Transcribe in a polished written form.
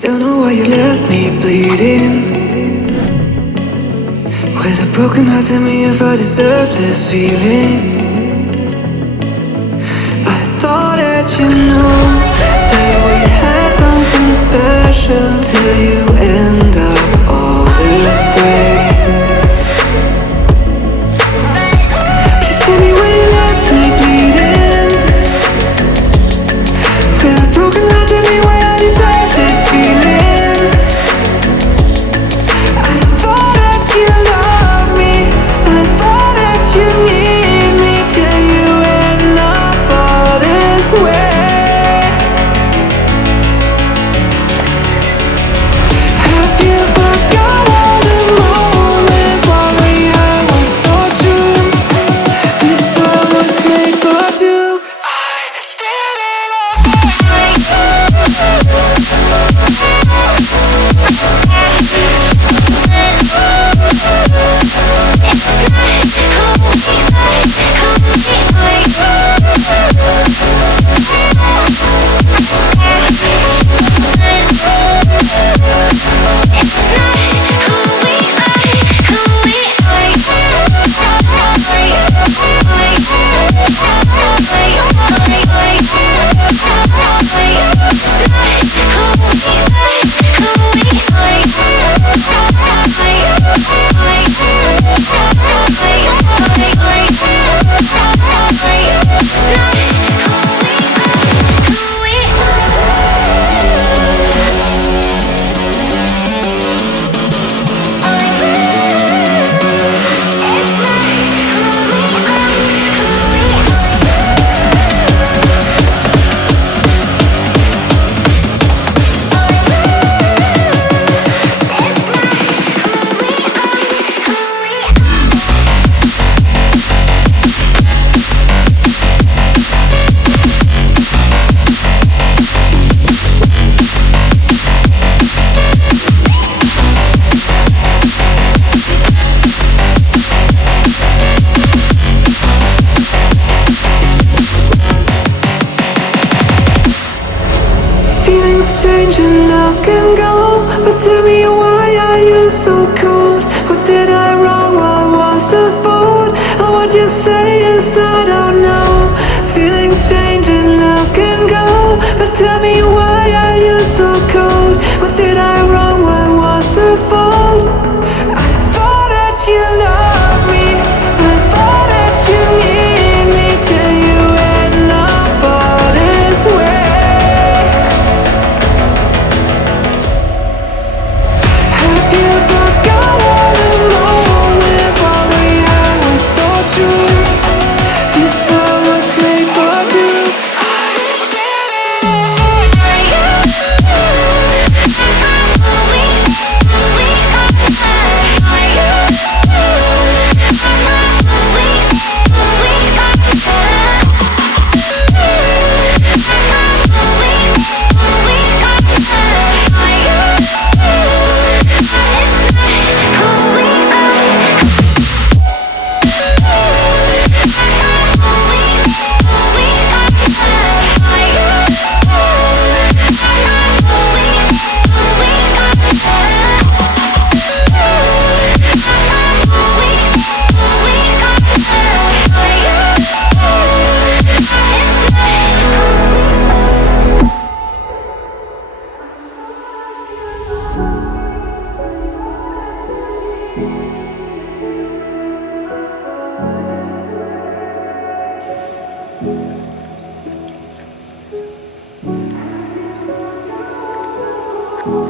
Don't know why you left me bleeding. With a broken heart, tell me if I deserve this feeling. I thought that you know that we had something special till you end up all this way. Please tell me when you left me bleeding. With a broken heart, tell me why I deserve this feeling. I thought that you loved me, I thought that you need me till you end up all this way. Have you forgot all the moments while we had was so true? This world was made for two. I did it change and love can go, but tell me why are you so cold? What did I wrong? What was the fault? Or what you say is I don't know. Feelings change and love can go, but tell me why are you so cold? What did I wrong? What was the fault? I thought that you loved me, I thought that you need me till you end up all this way. Cool.